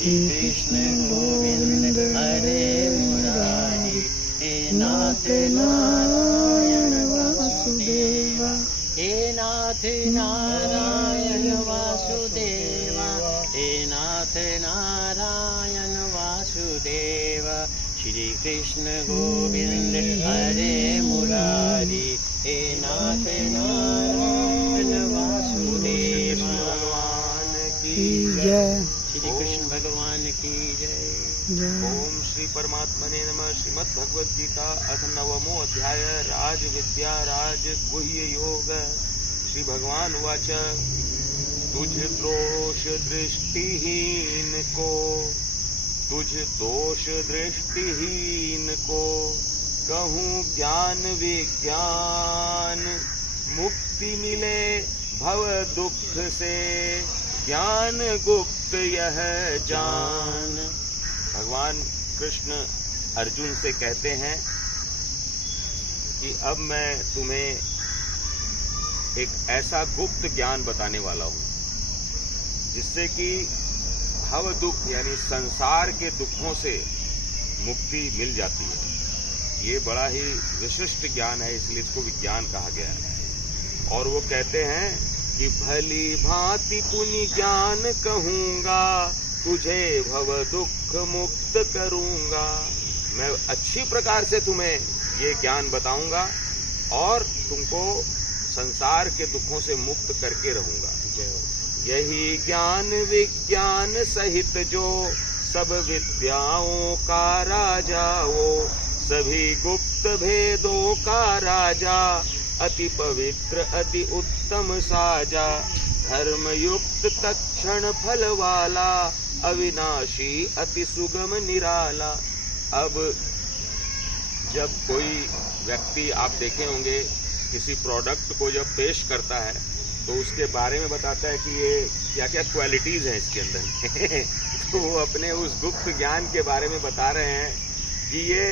श्री कृष्ण गोविंद हरे मुरारी, हे नाथ नारायण वासुदेवा, हे नाथ नारायण वासुदेवा, हे नाथ नारायण वासुदेवा। श्री कृष्ण गोविंद हरे मुरारी, हे नाथ नारायण वासुदेवा। भगवान की जय। श्री कृष्ण भगवान की जय। ओम श्री परमात्मने नमः। श्रीमद् भगवद गीता अथ नवमो अध्याय राज विद्या राज गुह्य योग। श्री भगवान उवाच तुझ दोष दृष्टिहीन को, तुझ दोष दृष्टिहीन को कहूँ ज्ञान विज्ञान, मुक्ति मिले भव दुख से ज्ञान गुप्त यह जान। भगवान कृष्ण अर्जुन से कहते हैं कि अब मैं तुम्हें एक ऐसा गुप्त ज्ञान बताने वाला हूं जिससे कि भव दुख यानी संसार के दुखों से मुक्ति मिल जाती है। ये बड़ा ही विशिष्ट ज्ञान है, इसलिए इसको विज्ञान कहा गया है। और वो कहते हैं कि भली भांति पुनि ज्ञान कहूंगा, तुझे भव दुख मुक्त करूंगा। मैं अच्छी प्रकार से तुम्हें ये ज्ञान बताऊंगा और तुमको संसार के दुखों से मुक्त करके रहूंगा। यही ज्ञान विज्ञान सहित जो सब विद्याओं का राजा वो, सभी गुप्त भेदों का राजा, अति पवित्र अति उत्तम साजा, धर्म युक्त तत्क्षण फल वाला, अविनाशी अति सुगम निराला। अब जब कोई व्यक्ति आप देखे होंगे किसी प्रोडक्ट को जब पेश करता है तो उसके बारे में बताता है कि ये क्या क्या क्वालिटीज हैं इसके अंदर तो वो अपने उस गुप्त ज्ञान के बारे में बता रहे हैं कि ये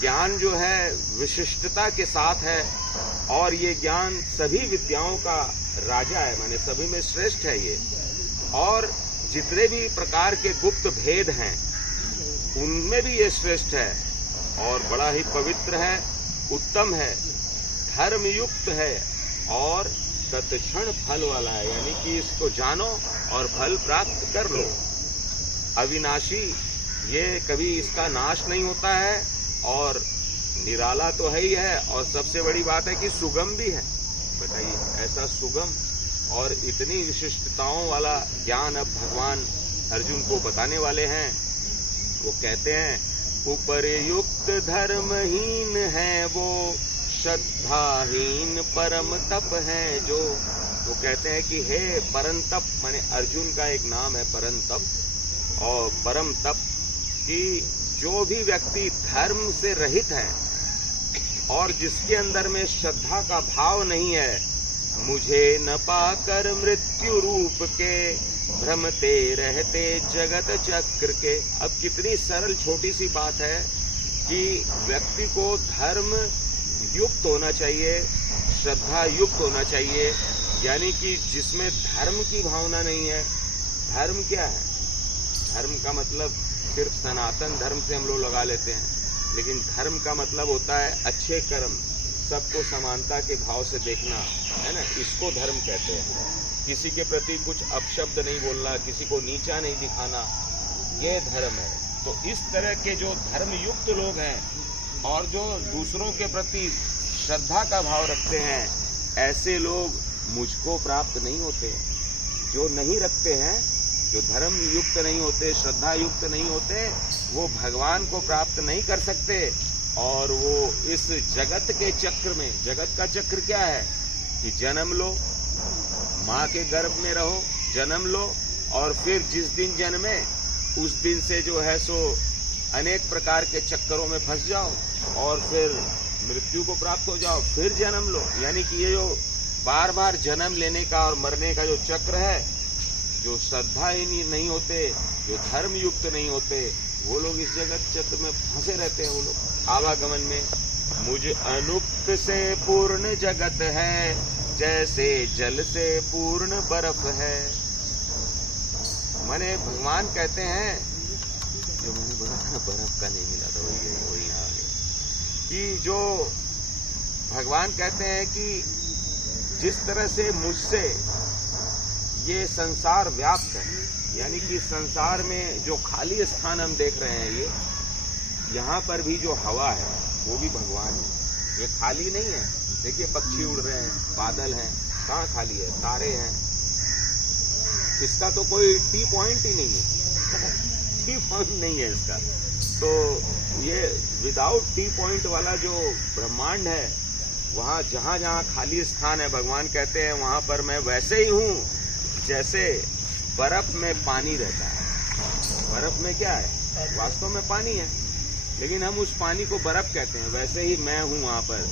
ज्ञान जो है विशिष्टता के साथ है और ये ज्ञान सभी विद्याओं का राजा है, माने सभी में श्रेष्ठ है ये। और जितने भी प्रकार के गुप्त भेद हैं उनमें भी ये श्रेष्ठ है और बड़ा ही पवित्र है, उत्तम है, धर्मयुक्त है और तत्क्षण फल वाला है, यानी कि इसको जानो और फल प्राप्त कर लो। अविनाशी, ये कभी इसका नाश नहीं होता है और निराला तो है ही है और सबसे बड़ी बात है कि सुगम भी है। बताइए, ऐसा सुगम और इतनी विशिष्टताओं वाला ज्ञान अब भगवान अर्जुन को बताने वाले हैं। वो कहते हैं उपरयुक्त धर्महीन है वो, श्रद्धाहीन परम तप है जो। वो कहते हैं कि हे परम तप, माने अर्जुन का एक नाम है परम तप और परम तप, कि जो भी व्यक्ति धर्म से रहित है और जिसके अंदर में श्रद्धा का भाव नहीं है, मुझे न पाकर मृत्यु रूप के भ्रमते रहते जगत चक्र के। अब कितनी सरल छोटी सी बात है कि व्यक्ति को धर्म युक्त होना चाहिए, श्रद्धा युक्त होना चाहिए, यानी कि जिसमें धर्म की भावना नहीं है। धर्म क्या है? धर्म का मतलब सिर्फ सनातन धर्म से हम लोग लगा लेते हैं, लेकिन धर्म का मतलब होता है अच्छे कर्म, सबको समानता के भाव से देखना, है ना, इसको धर्म कहते हैं। किसी के प्रति कुछ अपशब्द नहीं बोलना, किसी को नीचा नहीं दिखाना, ये धर्म है। तो इस तरह के जो धर्म युक्त लोग हैं और जो दूसरों के प्रति श्रद्धा का भाव रखते हैं, ऐसे लोग मुझको प्राप्त नहीं होते। जो नहीं रखते हैं, जो धर्म युक्त नहीं होते, श्रद्धा युक्त नहीं होते, वो भगवान को प्राप्त नहीं कर सकते। और वो इस जगत के चक्र में, जगत का चक्र क्या है कि जन्म लो, माँ के गर्भ में रहो, जन्म लो और फिर जिस दिन जन्मे उस दिन से जो है सो अनेक प्रकार के चक्करों में फंस जाओ और फिर मृत्यु को प्राप्त हो जाओ, फिर जन्म लो। यानी कि ये जो बार बार जन्म लेने का और मरने का जो चक्र है, जो श्रद्धा ही नहीं होते, जो धर्म युक्त नहीं होते, वो लोग इस जगत चक्र में फंसे रहते हैं। वो लोग आवागमन में। मुझ अनुक्त से पूर्ण जगत है, जैसे जल से पूर्ण बर्फ है। माने भगवान कहते हैं, जो मैंने बोला था बर्फ का नहीं मिला था वही आ गया, कि जो भगवान कहते हैं कि जिस तरह से मुझसे ये संसार व्याप्त है, यानी कि संसार में जो खाली स्थान हम देख रहे हैं, यहाँ पर भी जो हवा है वो भी भगवान है, ये खाली नहीं है। देखिए पक्षी उड़ रहे हैं, बादल हैं, कहाँ खाली है, तारे हैं, इसका तो कोई टी पॉइंट ही नहीं है, टी पॉइंट नहीं है इसका। तो ये विदाउट टी पॉइंट वाला जो ब्रह्मांड है, वहाँ जहाँ जहाँ खाली स्थान है, भगवान कहते हैं वहाँ पर मैं वैसे ही हूँ जैसे बर्फ में पानी रहता है। बर्फ में क्या है, वास्तव में पानी है, लेकिन हम उस पानी को बर्फ कहते हैं। वैसे ही मैं हूँ वहाँ पर,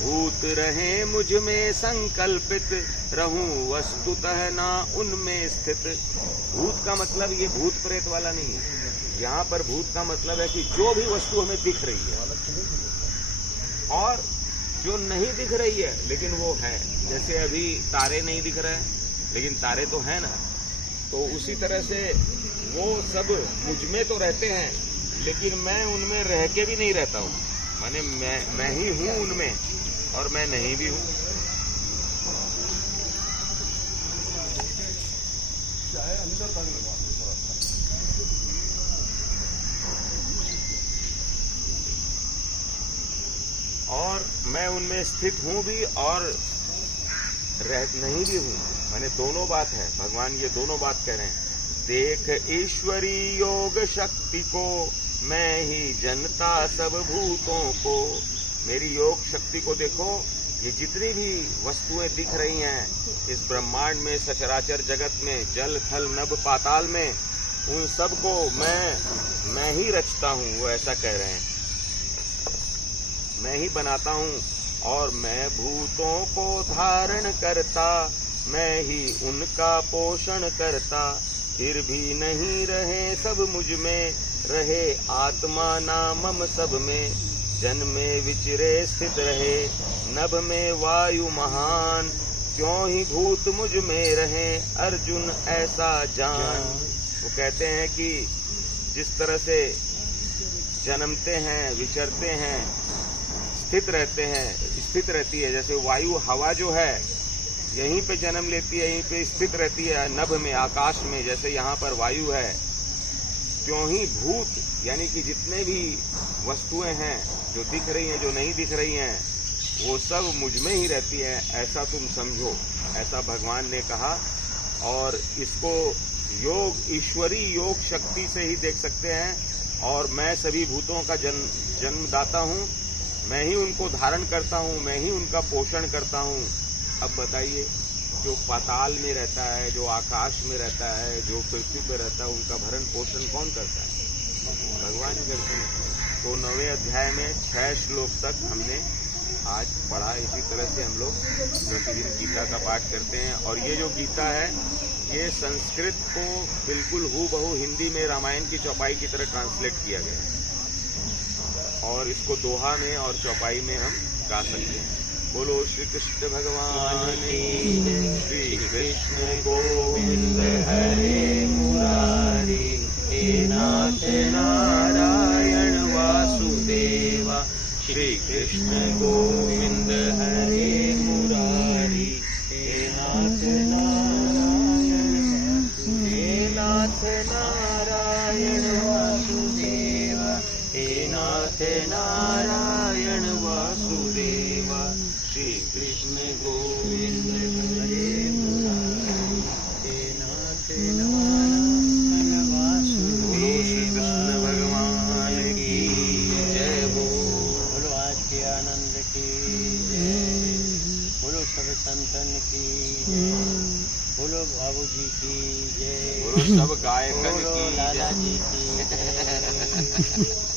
भूत रहे मुझ में संकल्पित, रहूं वस्तुतः ना उनमें स्थित। भूत का मतलब ये भूत प्रेत वाला नहीं है, यहाँ पर भूत का मतलब है कि जो भी वस्तु हमें दिख रही है और जो नहीं दिख रही है लेकिन वो है। जैसे अभी तारे नहीं दिख रहे हैं लेकिन तारे तो है ना, तो उसी तरह से वो सब मुझ में तो रहते हैं, लेकिन मैं उनमें रह के भी नहीं रहता हूँ। माने मैं ही हूँ उनमें और मैं नहीं भी हूँ। और मैं उनमें स्थित हूँ भी और नहीं भी हूँ। माने दोनों बात है, भगवान ये दोनों बात कह रहे हैं। देख ईश्वरी योग शक्ति को, मैं ही जनता सब भूतों को। मेरी योग शक्ति को देखो, ये जितनी भी वस्तुएं दिख रही हैं इस ब्रह्मांड में, सचराचर जगत में, जल थल नभ पाताल में, उन सब को मैं ही रचता हूँ। वो ऐसा कह रहे हैं, मैं ही बनाता हूँ। और मैं भूतों को धारण करता, मैं ही उनका पोषण करता। फिर भी नहीं रहे सब मुझ में, रहे आत्मा नामम सब में। जन्मे विचरे स्थित रहे, नभ में वायु महान। क्यों ही भूत मुझ में रहे, अर्जुन ऐसा जान। वो कहते हैं कि जिस तरह से जन्मते हैं, विचरते हैं, स्थित रहते हैं, स्थित रहती है, जैसे वायु हवा जो है यहीं पे जन्म लेती है, यहीं पे स्थित रहती है नभ में, आकाश में, जैसे यहाँ पर वायु है। क्यों ही भूत यानी कि जितने भी वस्तुएं हैं जो दिख रही हैं, जो नहीं दिख रही हैं, वो सब मुझ में ही रहती है, ऐसा तुम समझो। ऐसा भगवान ने कहा। और इसको योग, ईश्वरी योग शक्ति से ही देख सकते हैं। और मैं सभी भूतों का जन्मदाता हूँ, मैं ही उनको धारण करता हूँ, मैं ही उनका पोषण करता हूँ। अब बताइए, जो पाताल में रहता है, जो आकाश में रहता है, जो पृथ्वी पर रहता है, उनका भरण पोषण कौन करता है? भगवान ही करते हैं। तो 9वें अध्याय में 6 श्लोक तक हमने आज पढ़ा। इसी तरह से हम लोग प्रतिदिन गीता का पाठ करते हैं। और ये जो गीता है, ये संस्कृत को बिल्कुल हूबहू हिंदी में रामायण की चौपाई की तरह ट्रांसलेट किया गया है। और इसको दोहा में और चौपाई में हम गा सकते हैं। बोलो श्री कृष्ण भगवान की, श्री कृष्ण गोविंद हरे मुरारी, हे नाथ नारायण वासुदेवा। श्री कृष्ण गोविंद हरे मुरारी, हे नाथ नारायण, हे नाथ नारायण वासुदेवा, हे नाथ नारायण वासुदेवा। श्री कृष्ण गोविंद हरे मुरारी, हे नाथ नारायण वासुदेवा। श्री कृष्ण भगवान की जय। बोलो आज के आनंद की जय। बोलो सब संतन की जय। बोलो बाबूजी की जय। बोलो सब गायकन की जय। बोलो लाला जी की जय।